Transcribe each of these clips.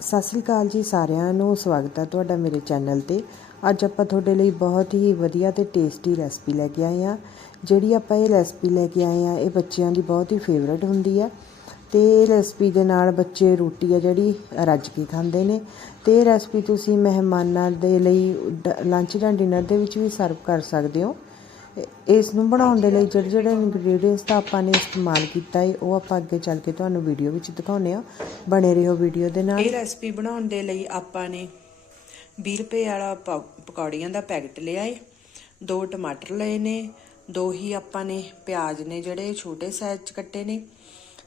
ਸਤਿ ਸ੍ਰੀ ਅਕਾਲ ਜੀ ਸਾਰਿਆਂ ਨੂੰ, ਸਵਾਗਤ ਹੈ ਤੁਹਾਡਾ ਮੇਰੇ ਚੈਨਲ ਤੇ। ਅੱਜ ਆਪਾਂ ਤੁਹਾਡੇ ਲਈ ਬਹੁਤ ਹੀ ਵਧੀਆ ਤੇ ਟੇਸਟੀ ਰੈਸਪੀ ਲੈ ਕੇ ਆਏ ਆ ਜਿਹੜੀ ਆਪਾਂ ਇਹ ਰੈਸਪੀ ਲੈ ਕੇ ਆਏ ਆ ਇਹ ਬੱਚਿਆਂ ਦੀ ਬਹੁਤ ਹੀ ਫੇਵਰਟ ਹੁੰਦੀ ਆ ਤੇ ਇਹ ਰੈਸਪੀ ਦੇ ਨਾਲ ਬੱਚੇ ਰੋਟੀ ਆ ਜਿਹੜੀ ਰੱਜ ਕੇ ਖਾਂਦੇ ਨੇ। ਤੇ ਇਹ ਰੈਸਪੀ ਤੁਸੀਂ ਮਹਿਮਾਨਾਂ ਦੇ ਲਈ ਲੰਚ ਜਾਂ ਡਿਨਰ ਦੇ ਵਿੱਚ ਵੀ ਸਰਵ ਕਰ ਸਕਦੇ ਹੋ। ਇਸ ਨੂੰ ਬਣਾਉਣ ਦੇ ਲਈ ਜਿਹੜੇ ਜਿਹੜੇ ਇੰਗਰੀਡੀਅੰਟਸ ਦਾ ਆਪਾਂ ਨੇ ਇਸਤੇਮਾਲ ਕੀਤਾ ਹੈ ਉਹ ਆਪਾਂ ਅੱਗੇ ਚੱਲ ਕੇ ਤੁਹਾਨੂੰ ਵੀਡੀਓ ਵਿੱਚ ਦਿਖਾਉਂਦੇ ਆ ਬਣੇ ਰਹੋ ਵੀਡੀਓ ਦੇ ਨਾਲ। ਇਹ ਰੈਸਪੀ ਬਣਾਉਣ ਦੇ ਲਈ ਆਪਾਂ ਨੇ 20 ਰੁਪਏ ਵਾਲਾ ਪਕੌੜੀਆਂ ਦਾ ਪੈਕਟ ਲਿਆ ਏ। ਦੋ ਟਮਾਟਰ ਲਏ ਨੇ, ਦੋ ਹੀ ਆਪਾਂ ਨੇ ਪਿਆਜ਼ ਨੇ ਜਿਹੜੇ ਛੋਟੇ ਸਾਈਜ਼ ਚ ਕੱਟੇ ਨੇ।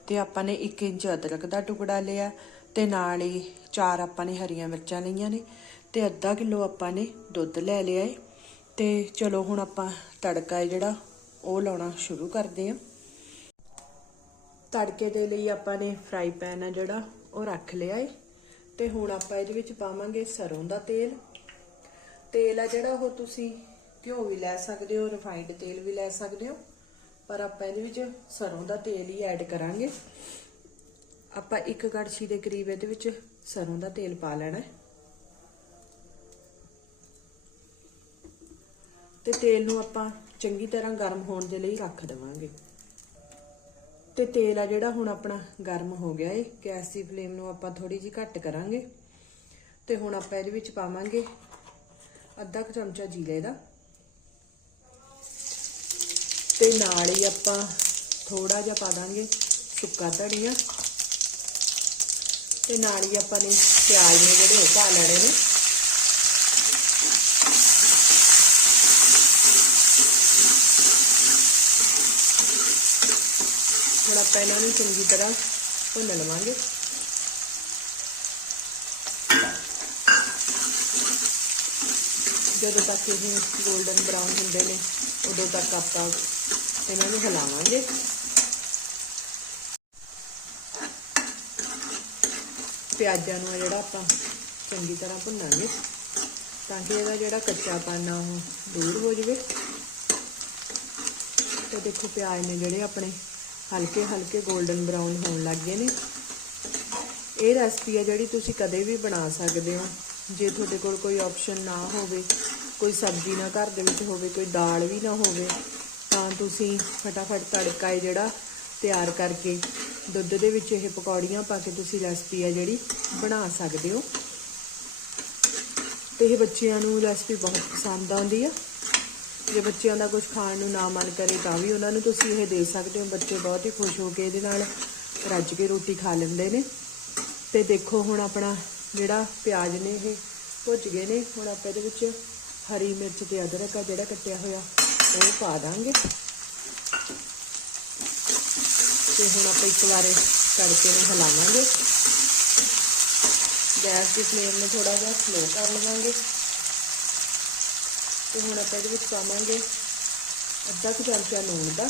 ਤੇ ਆਪਾਂ ਨੇ 1 ਇੰਚ ਅਦਰਕ ਦਾ ਟੁਕੜਾ ਲਿਆ ਤੇ ਨਾਲ ਹੀ ਚਾਰ ਆਪਾਂ ਨੇ ਹਰੀਆਂ ਮਿਰਚਾਂ ਲਈਆਂ ਨੇ। ਤੇ ਅੱਧਾ ਕਿਲੋ ਆਪਾਂ ਨੇ ਦੁੱਧ ਲੈ ਲਿਆ ਏ। ਤੇ ਚਲੋ ਹੁਣ ਆਪਾਂ ਤੜਕਾ ਹੈ ਜਿਹੜਾ, ਉਹ ਲਾਉਣਾ ਸ਼ੁਰੂ ਕਰਦੇ ਹਾਂ। ਤੜਕੇ ਦੇ ਲਈ ਆਪਾਂ ਨੇ ਫਰਾਈ ਪੈਨ ਆ ਜਿਹੜਾ, ਉਹ ਰੱਖ ਲਿਆ ਹੈ ਤੇ ਹੁਣ ਆਪਾਂ ਇਹਦੇ ਵਿੱਚ ਪਾਵਾਂਗੇ ਸਰੋਂ ਦਾ ਤੇਲ। ਤੇਲ ਆ ਜਿਹੜਾ, ਉਹ ਤੁਸੀਂ ਘਿਓ ਵੀ ਲੈ ਸਕਦੇ ਹੋ ਰਿਫਾਈਨਡ ਤੇਲ ਵੀ ਲੈ ਸਕਦੇ ਹੋ। ਪਰ ਆਪਾਂ ਇਹਦੇ ਵਿੱਚ ਸਰੋਂ ਦਾ ਤੇਲ ਹੀ ਐਡ ਕਰਾਂਗੇ। ਆਪਾਂ ਇੱਕ ਕੜਛੀ ਦੇ ਕਰੀਬ ਇਹਦੇ ਵਿੱਚ ਸਰੋਂ ਦਾ ਤੇਲ ਪਾ ਲੈਣਾ ਹੈ। ਤੇ ਤੇਲ ਨੂੰ ਆਪਾਂ ਚੰਗੀ ਤਰ੍ਹਾਂ ਗਰਮ ਹੋਣ ਦੇ ਲਈ ਰੱਖ ਦੇਵਾਂਗੇ। ਤੇ ਤੇਲ ਆ ਜਿਹੜਾ ਹੁਣ ਆਪਣਾ ਗਰਮ ਹੋ ਗਿਆ ਏ, ਗੈਸ ਦੀ ਫਲੇਮ ਨੂੰ ਆਪਾਂ ਥੋੜੀ ਜਿਹੀ ਘੱਟ ਕਰਾਂਗੇ। ਤੇ ਹੁਣ ਆਪਾਂ ਇਹਦੇ ਵਿੱਚ ਪਾਵਾਂਗੇ ਅੱਧਾ ਕੁ ਚਮਚਾ ਜੀਰੇ ਦਾ। ਤੇ ਨਾਲ ਹੀ ਆਪਾਂ ਥੋੜਾ ਜਿਹਾ ਪਾ ਦਾਂਗੇ ਸੁੱਕਾ ਧਨੀਆ। ਤੇ ਨਾਲ ਹੀ ਆਪਾਂ ਨੇ ਪਿਆਜ਼ ਨੇ ਜਿਹੜੇ ਉਹ ਪਾ ਲੈਣੇ ਨੇ ਹੁਣ ਆਪਾਂ ਇਹਨਾਂ ਨੂੰ ਚੰਗੀ ਤਰ੍ਹਾਂ ਭੁੰਨ ਲਵਾਂਗੇ। ਜਦੋਂ ਤੱਕ ਇਹ 골ਡਨ ਬਰਾਊਨ ਹੁੰਦੇ ਨੇ, ਉਦੋਂ ਤੱਕ ਆਪਾਂ ਇਹਨਾਂ ਨੂੰ ਹਿਲਾਵਾਂਗੇ। ਪਿਆਜ਼ਾਂ ਨੂੰ ਜਿਹੜਾ ਆਪਾਂ ਚੰਗੀ ਤਰ੍ਹਾਂ ਭੁੰਨਾਂਗੇ, ਤਾਂ ਕਿ ਇਹਦਾ ਜਿਹੜਾ ਕੱਚਾਪਨ ਆ ਉਹ ਦੂਰ ਹੋ ਜਾਵੇ। ਤੇ ਦੇਖੋ ਪਿਆਜ਼ ਨੇ ਜਿਹੜੇ ਆਪਣੇ ਹਲਕੇ ਹਲਕੇ 골ਡਨ ਬਰਾਊਨ ਹੋਣ ਲੱਗ ਗਏ ਨੇ। ਇਹ ਰੈਸਪੀ ਹੈ ਜਿਹੜੀ ਤੁਸੀਂ ਕਦੇ ਵੀ ਬਣਾ ਸਕਦੇ ਹੋ। ਜੇ ਤੁਹਾਡੇ ਕੋਲ ਕੋਈ ਆਪਸ਼ਨ ਨਾ ਹੋਵੇ, ਕੋਈ ਸਬਜ਼ੀ ਨਾ ਘਰ ਦੇ ਵਿੱਚ ਹੋਵੇ, ਕੋਈ ਦਾਲ ਵੀ ਨਾ ਹੋਵੇ, ਤਾਂ ਤੁਸੀਂ ਫਟਾਫਟ ਤੜਕਾ ਹੈ ਜਿਹੜਾ ਤਿਆਰ ਕਰਕੇ ਦੁੱਧ ਦੇ ਵਿੱਚ ਇਹ ਪਕੌੜੀਆਂ ਪਾ ਕੇ ਤੁਸੀਂ ਰੈਸਪੀ ਹੈ ਜਿਹੜੀ ਬਣਾ ਸਕਦੇ ਹੋ। ਤੇ ਇਹ ਬੱਚਿਆਂ ਨੂੰ ਰੈਸਪੀ ਬਹੁਤ ਪਸੰਦ ਆਉਂਦੀ ਆ। ਜੇ ਬੱਚਿਆਂ ਦਾ ਕੁਝ ਖਾਣ ਨੂੰ ਨਾ ਮਨ ਕਰੇ ਤਾਂ ਵੀ ਉਹਨਾਂ ਨੂੰ ਤੁਸੀਂ ਇਹ ਦੇ ਸਕਦੇ ਹੋ। ਬੱਚੇ ਬਹੁਤ ਹੀ ਖੁਸ਼ ਹੋ ਕੇ ਇਹਦੇ ਨਾਲ ਰੱਜ ਕੇ ਰੋਟੀ ਖਾ ਲੈਂਦੇ ਨੇ। ਤੇ ਦੇਖੋ ਹੁਣ ਆਪਣਾ ਜਿਹੜਾ ਪਿਆਜ਼ ਨੇ ਇਹ ਭੁੱਜ ਗਏ ਨੇ। ਹੁਣ ਆਪਾਂ ਇਹਦੇ ਵਿੱਚ ਹਰੀ ਮਿਰਚ ਤੇ ਅਦਰਕ ਆ ਜਿਹੜਾ ਕੱਟਿਆ ਹੋਇਆ, ਉਹ ਪਾ ਦਾਂਗੇ। ਤੇ ਹੁਣ ਆਪਾਂ ਇੱਕ ਵਾਰ ਕਰਕੇ ਨੂੰ ਹਿਲਾਵਾਂਗੇ। ਗੈਸ ਦੀ ਫਲੇਮ ਨੂੰ ਥੋੜਾ ਜਿਹਾ ਸਲੋ ਕਰ ਲਵਾਂਗੇ। ਤੇ ਹੁਣ ਆਪਾਂ ਇਹਦੇ ਵਿੱਚ ਪਾਵਾਂਗੇ ਅੱਧਾ ਕੁ ਚਮਚਾ ਲੂਣ ਦਾ।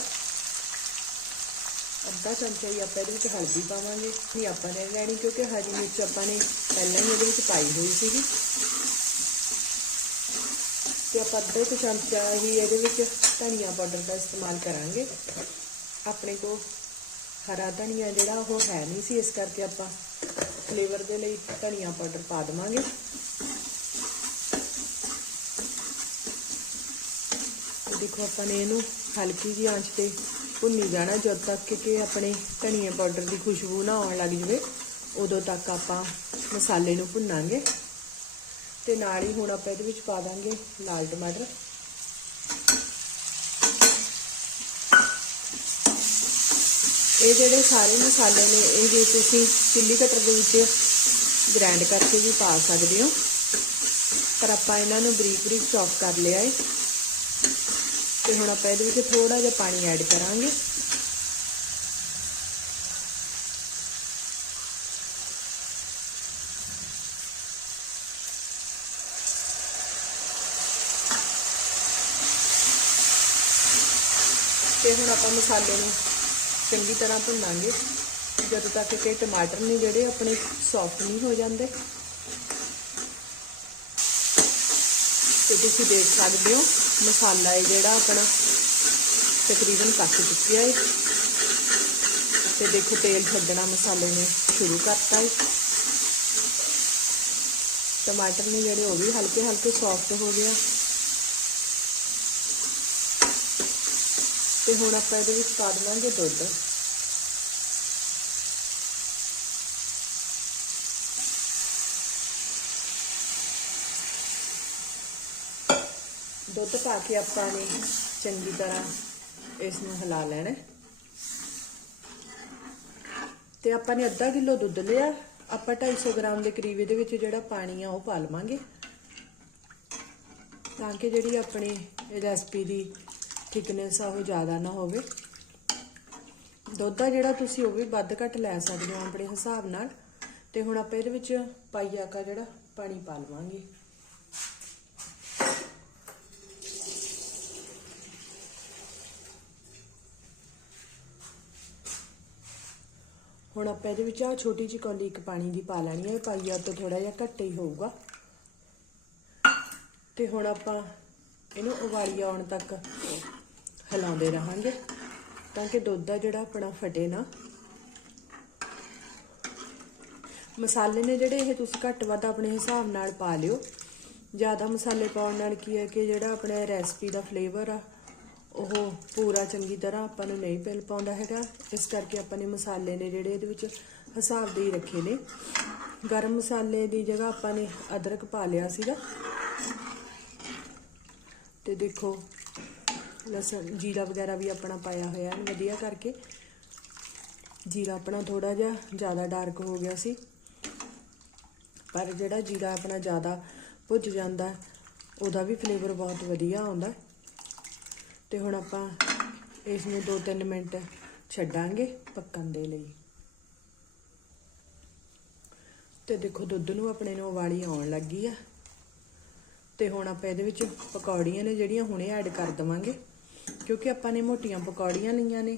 ਅੱਧਾ ਚਮਚਾ ਹੀ ਆਪਾਂ ਇਹਦੇ ਵਿੱਚ ਹਲਦੀ ਪਾਵਾਂਗੇ। ਨਹੀਂ, ਆਪਾਂ ਨੇ ਲੈਣੀ ਕਿਉਂਕਿ ਹਰੀ ਮਿਰਚ ਆਪਾਂ ਨੇ ਪਹਿਲਾਂ ਹੀ ਇਹਦੇ ਵਿੱਚ ਪਾਈ ਹੋਈ ਸੀਗੀ। ਤੇ ਆਪਾਂ ਅੱਧਾ ਕੁ ਚਮਚਾ ਹੀ ਇਹਦੇ ਵਿੱਚ ਧਨੀਆ ਪਾਊਡਰ ਦਾ ਇਸਤੇਮਾਲ ਕਰਾਂਗੇ। ਆਪਣੇ ਕੋਲ ਹਰਾ ਧਨੀਆ ਜਿਹੜਾ ਉਹ ਹੈ ਨਹੀਂ ਸੀ, ਇਸ ਕਰਕੇ ਆਪਾਂ ਫਲੇਵਰ ਦੇ ਲਈ ਧਨੀਆ ਪਾਊਡਰ ਪਾ ਦਵਾਂਗੇ। ਦੇਖੋ ਆਪਾਂ ਨੇ ਇਹਨੂੰ ਹਲਕੀ ਜਿਹੀ ਆਂਚ ਤੇ ਭੁੰਨੀ ਜਾਣਾ ਜਦ ਤੱਕ ਕਿ ਆਪਣੇ ਧਨੀਆ ਪਾਊਡਰ ਦੀ ਖੁਸ਼ਬੂ ਨਾ ਆਉਣ ਲੱਗ ਜਵੇ। ਉਦੋਂ ਤੱਕ ਆਪਾਂ ਮਸਾਲੇ ਨੂੰ ਭੁੰਨਾਂਗੇ ਤੇ ਨਾਲ ਹੀ ਹੁਣ ਆਪਾਂ ਇਹਦੇ ਵਿੱਚ ਪਾ ਦਾਂਗੇ ਲਾਲ ਟਮਾਟਰ। ਇਹ ਜਿਹੜੇ ਸਾਰੇ ਮਸਾਲੇ ਨੇ, ਇਹ ਜੇ ਤੁਸੀਂ ਚਿੱਲੀ ਕਟਰ ਦੇ ਵਿੱਚ ਗ੍ਰਾਈਂਡ ਕਰਕੇ ਵੀ ਪਾ ਸਕਦੇ ਹੋ। ਪਰ ਆਪਾਂ ਇਹਨਾਂ ਨੂੰ ਬਰੀਕ ਬਰੀਕ ਚੌਪ ਕਰ ਲਿਆ ਏ। ਤੇ ਹੁਣ ਆਪਾਂ ਇਹਦੇ ਵਿੱਚ ਥੋੜਾ ਜਿਹਾ ਪਾਣੀ ਐਡ ਕਰਾਂਗੇ। ਤੇ ਹੁਣ ਆਪਾਂ ਮਸਾਲੇ ਨੂੰ ਚੰਗੀ ਤਰ੍ਹਾਂ ਭੁੰਨਾਂਗੇ। ਜਦੋਂ ਤੱਕ ਕਿ ਟਮਾਟਰ ਨੇ ਜਿਹੜੇ ਆਪਣੇ ਸੌਫਟ ਨਹੀਂ ਹੋ ਜਾਂਦੇ। ਤੇ ਤੁਸੀਂ ਦੇਖ ਸਕਦੇ ਹੋ ਮਸਾਲਾ ਹੈ ਜਿਹੜਾ ਆਪਣਾ ਤਕਰੀਬਨ ਪੱਕ ਚੁੱਕਿਆ ਹੈ ਤੇ ਦੇਖੋ ਤੇਲ ਛੱਡਣਾ ਮਸਾਲੇ ਨੇ ਸ਼ੁਰੂ ਕਰਤਾ ਹੈ ਟਮਾਟਰ ਨੇ ਜਿਹੜੇ ਉਹ ਵੀ ਹਲਕੇ ਹਲਕੇ ਸੌਫਟ ਹੋ ਗਿਆ ਆ। ਤੇ ਹੁਣ ਆਪਾਂ ਇਹਦੇ ਵਿੱਚ ਪਾ ਦੇਵਾਂਗੇ ਦੁੱਧ। ਦੁੱਧ ਪਾ ਕੇ ਆਪਾਂ ਨੇ ਚੰਗੀ ਤਰ੍ਹਾਂ ਇਸ ਨੂੰ ਹਿਲਾ ਲੈਣਾ ਹੈ। ਤੇ ਆਪਾਂ ਨੇ ਅੱਧਾ ਕਿਲੋ ਦੁੱਧ ਲਿਆ। ਆਪਾਂ 250 ਗ੍ਰਾਮ ਦੇ ਕਰੀਬ ਇਹਦੇ ਵਿੱਚ ਜਿਹੜਾ ਪਾਣੀ ਆ ਉਹ ਪਾ ਲਵਾਂਗੇ। ਤਾਂ ਕਿ ਜਿਹੜੀ ਆਪਣੀ ਰੈਸਪੀ ਦੀ ਥਿਕਨੈਸ ਆ ਉਹ ਜ਼ਿਆਦਾ ਨਾ ਹੋਵੇ। ਦੁੱਧ ਆ ਜਿਹੜਾ ਤੁਸੀਂ ਉਹ ਵੀ ਵੱਧ ਘੱਟ ਲੈ ਸਕਦੇ ਹੋ ਆਪਣੇ ਹਿਸਾਬ ਨਾਲ। ਤੇ ਹੁਣ ਆਪਾਂ ਇਹਦੇ ਵਿੱਚ ਪਾਈਆ ਕਾ ਜਿਹੜਾ ਪਾਣੀ ਪਾ ਲਵਾਂਗੇ। ਹੁਣ ਆਪਾਂ ਇਹਦੇ ਵਿੱਚ ਆ ਛੋਟੀ ਜਿਹੀ ਕੌਲੀ ਇੱਕ ਪਾਣੀ ਦੀ ਪਾ ਲੈਣੀ ਹੈ ਇਹ ਪਾਈਆ ਤੋਂ ਥੋੜਾ ਜਿਹਾ ਘੱਟ ਹੀ ਹੋਊਗਾ। ਤੇ ਹੁਣ ਆਪਾਂ ਇਹਨੂੰ ਉਬਾਲੀ ਆਉਣ ਤੱਕ ਹਿਲਾਉਂਦੇ ਰਹਾਂਗੇ ਤਾਂ ਕਿ ਦੁੱਧ ਦਾ ਜਿਹੜਾ ਆਪਣਾ ਫਟੇ ਨਾ। ਮਸਾਲੇ ਨੇ ਜਿਹੜੇ ਇਹ ਤੁਸੀਂ ਘੱਟ ਵੱਧ ਆਪਣੇ ਹਿਸਾਬ ਨਾਲ ਪਾ ਲਿਓ। ਜ਼ਿਆਦਾ ਮਸਾਲੇ ਪਾਉਣ ਨਾਲ ਕੀ ਹੈ ਕਿ ਜਿਹੜਾ ਆਪਣੇ ਰੈਸਪੀ ਦਾ ਫਲੇਵਰ ਆ ਉਹ ਪੂਰਾ ਚੰਗੀ ਤਰ੍ਹਾਂ ਆਪਾਂ ਨੂੰ ਨਹੀਂ ਪਿਲ ਪਾਉਂਦਾ ਹੈਗਾ। ਇਸ ਕਰਕੇ ਆਪਾਂ ਨੇ ਮਸਾਲੇ ਨੇ ਜਿਹੜੇ ਇਹਦੇ ਵਿੱਚ ਹਿਸਾਬ ਦੇ ਹੀ ਰੱਖੇ ਨੇ। ਗਰਮ ਮਸਾਲੇ ਦੀ ਜਗ੍ਹਾ ਆਪਾਂ ਨੇ ਅਦਰਕ ਪਾ ਲਿਆ ਸੀਗਾ। ਤੇ ਦੇਖੋ, ਲਸਣ, ਜੀਰਾ ਵਗੈਰਾ ਵੀ ਆਪਣਾ ਪਾਇਆ ਹੋਇਆ ਹੈ ਵਧੀਆ ਕਰਕੇ। ਜੀਰਾ ਆਪਣਾ ਥੋੜਾ ਜਿਹਾ ਜ਼ਿਆਦਾ ਡਾਰਕ ਹੋ ਗਿਆ ਸੀ। ਪਰ ਜਿਹੜਾ ਜੀਰਾ ਆਪਣਾ ਜ਼ਿਆਦਾ ਭੁੱਜ ਜਾਂਦਾ, ਉਹਦਾ ਵੀ ਫਲੇਵਰ ਬਹੁਤ ਵਧੀਆ ਆਉਂਦਾ। ਤੇ ਹੁਣ ਆਪਾਂ ਇਸ ਨੂੰ 2-3 ਮਿੰਟ ਛੱਡਾਂਗੇ ਪੱਕਣ ਦੇ ਲਈ। ਤੇ ਦੇਖੋ ਦੁੱਧ ਨੂੰ ਆਪਣੇ ਨੂੰ ਉਬਾਲੀ ਆਉਣ ਲੱਗੀ ਆ। ਤੇ ਹੁਣ ਆਪਾਂ ਇਹਦੇ ਵਿੱਚ ਪਕੌੜੀਆਂ ਨੇ ਜਿਹੜੀਆਂ ਹੁਣੇ ਐਡ ਕਰ ਦਵਾਂਗੇ, ਕਿਉਂਕਿ ਆਪਾਂ ਨੇ ਮੋਟੀਆਂ ਪਕੌੜੀਆਂ ਲਈਆਂ ਨੇ।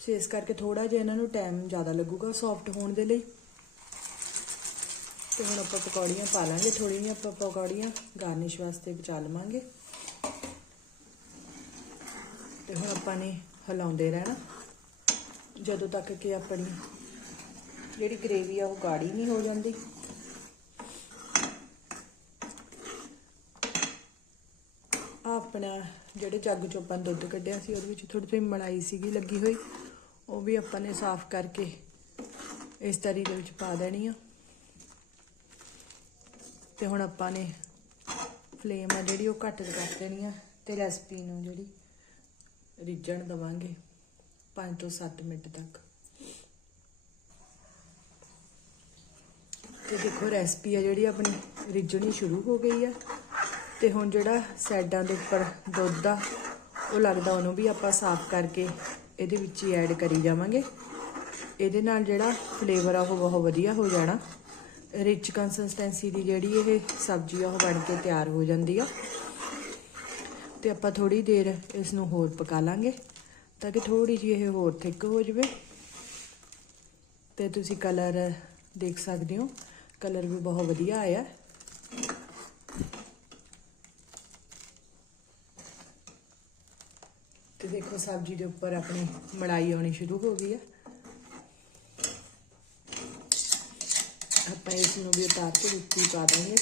ਸੋ ਇਸ ਕਰਕੇ ਥੋੜਾ ਜਿਹਾ ਇਹਨਾਂ ਨੂੰ ਟਾਈਮ ਜ਼ਿਆਦਾ ਲੱਗੂਗਾ ਸੌਫਟ ਹੋਣ ਦੇ ਲਈ। ਤੇ ਹੁਣ ਆਪਾਂ ਪਕੌੜੀਆਂ ਪਾ ਲਾਂਗੇ, ਥੋੜ੍ਹੀਆਂ ਜਿਹੀਆਂ ਆਪਾਂ ਪਕੌੜੀਆਂ ਗਾਰਨਿਸ਼ ਵਾਸਤੇ ਬਚਾ ਲਵਾਂਗੇ। ਤੇ ਹੁਣ ਆਪਾਂ ਨੇ ਹਿਲਾਉਂਦੇ ਰਹਿਣਾ। ਜਦੋਂ ਤੱਕ ਕਿ ਆਪਣੀ ਜਿਹੜੀ ਗ੍ਰੇਵੀ ਆ ਉਹ ਗਾੜੀ ਨਹੀਂ ਹੋ ਜਾਂਦੀ। ਆਪਣਾ ਜਿਹੜੇ ਜੱਗ ਚੋਂ ਆਪਾਂ ਦੁੱਧ ਕੱਢਿਆ ਸੀ, ਉਹਦੇ ਵਿੱਚ ਥੋੜੀ ਜਿਹੀ ਮਲਾਈ ਸੀਗੀ ਲੱਗੀ ਹੋਈ। ਉਹ ਵੀ ਆਪਾਂ ਨੇ ਸਾਫ਼ ਕਰਕੇ ਇਸ ਤਰੀ ਦੇ ਵਿੱਚ ਪਾ ਦੇਣੀ ਆ। ਤੇ ਹੁਣ ਆਪਾਂ ਨੇ ਫਲੇਮ ਆ ਜਿਹੜੀ, ਉਹ ਘੱਟ ਕਰ ਦੇਣੀ ਆ ਤੇ ਰੈਸਪੀ ਨੂੰ ਜਿਹੜੀ ਰਿੱਝਣ ਦਵਾਂਗੇ 5 ਤੋਂ 7 ਮਿੰਟ ਤੱਕ। ਤੇ ਦੇਖੋ ਰੈਸਪੀ ਆ ਜਿਹੜੀ ਆਪਣੀ, ਰਿੱਝਣੀ ਸ਼ੁਰੂ ਹੋ ਗਈ ਆ। ਤੇ ਹੁਣ ਜਿਹੜਾ ਸਾਈਡਾਂ ਦੇ ਉੱਪਰ ਦੁੱਧ ਆ, ਉਹ ਲੱਗਦਾ ਉਹਨੂੰ ਵੀ ਆਪਾਂ ਸਾਫ਼ ਕਰਕੇ ਇਹਦੇ ਵਿੱਚ ਹੀ ਐਡ ਕਰੀ ਜਾਵਾਂਗੇ। ਇਹਦੇ ਨਾਲ ਜਿਹੜਾ ਫਲੇਵਰ ਆ ਉਹ ਬਹੁਤ ਵਧੀਆ ਹੋ ਜਾਣਾ। ਰਿਚ ਕੰਸਿਸਟੈਂਸੀ ਦੀ ਜਿਹੜੀ ਇਹ ਸਬਜ਼ੀ ਆ, ਉਹ ਬਣ ਕੇ ਤਿਆਰ ਹੋ ਜਾਂਦੀ ਆ। ਤੇ ਆਪਾਂ ਥੋੜੀ ਦੇਰ ਇਸ ਨੂੰ ਹੋਰ ਪਕਾ ਲਾਂਗੇ ਤਾਂ ਕਿ ਥੋੜੀ ਜਿਹੀ ਇਹ ਹੋਰ ਥਿੱਕ ਹੋ ਜਾਵੇ। ਤੇ ਤੁਸੀਂ ਕਲਰ ਦੇਖ ਸਕਦੇ ਹੋ। ਕਲਰ ਵੀ ਬਹੁਤ ਵਧੀਆ ਆਇਆ। ਤੇ ਦੇਖੋ ਸਬਜ਼ੀ ਦੇ ਉੱਪਰ ਆਪਣੀ ਮੜਾਈ ਆਉਣੀ ਸ਼ੁਰੂ ਹੋ ਗਈ ਹੈ ਆਪਾਂ ਇਸ ਨੂੰ ਵੀ ਉਤਾਰ ਕੇ ਵਿੱਚ ਪਾ ਦਾਂਗੇ।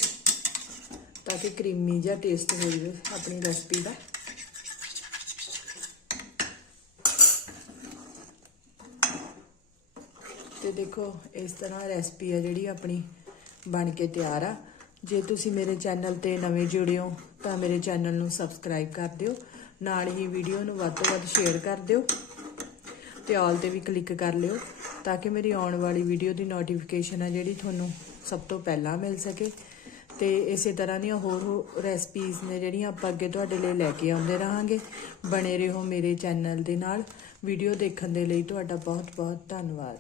ਤਾਂ ਕਿ ਕਰੀਮੀ ਜਿਹਾ ਟੇਸਟ ਹੋ ਜਾਵੇ ਆਪਣੀ ਰੈਸਪੀ ਦਾ। ਤੇ ਦੇਖੋ, ਇਸ ਤਰ੍ਹਾਂ ਰੈਸਪੀ ਆ ਜਿਹੜੀ ਆਪਣੀ ਬਣ ਕੇ ਤਿਆਰ ਆ। ਜੇ ਤੁਸੀਂ ਮੇਰੇ ਚੈਨਲ ਤੇ ਨਵੇਂ ਜੁੜੇ ਹੋ ਤਾਂ ਮੇਰੇ ਚੈਨਲ ਨੂੰ ਸਬਸਕ੍ਰਾਈਬ ਕਰ ਦਿਓ। ਨਾਲ ਹੀ ਵੀਡੀਓ ਨੂੰ ਵੱਧ ਤੋਂ ਵੱਧ ਸ਼ੇਅਰ ਕਰ ਦਿਓ। ਤੇ ਆਲ ਤੇ ਵੀ ਕਲਿੱਕ ਕਰ ਲਿਓ, ਤਾਂ ਕਿ ਮੇਰੀ ਆਉਣ ਵਾਲੀ ਵੀਡੀਓ ਦੀ ਨੋਟੀਫਿਕੇਸ਼ਨ ਆ ਜਿਹੜੀ ਤੁਹਾਨੂੰ ਸਭ ਤੋਂ ਪਹਿਲਾਂ ਮਿਲ ਸਕੇ। ਤੇ ਇਸੇ ਤਰ੍ਹਾਂ ਦੀਆਂ ਹੋਰ ਹੋਰ ਰੈਸਪੀਜ਼ ਨੇ ਜਿਹੜੀਆਂ ਆਪਾਂ ਅੱਗੇ ਤੁਹਾਡੇ ਲਈ ਲੈ ਕੇ ਆਉਂਦੇ ਰਹਾਂਗੇ। ਬਣੇ ਰਹੋ ਮੇਰੇ ਚੈਨਲ ਦੇ ਨਾਲ। ਵੀਡੀਓ ਦੇਖਣ ਦੇ ਲਈ ਤੁਹਾਡਾ ਬਹੁਤ ਬਹੁਤ ਧੰਨਵਾਦ।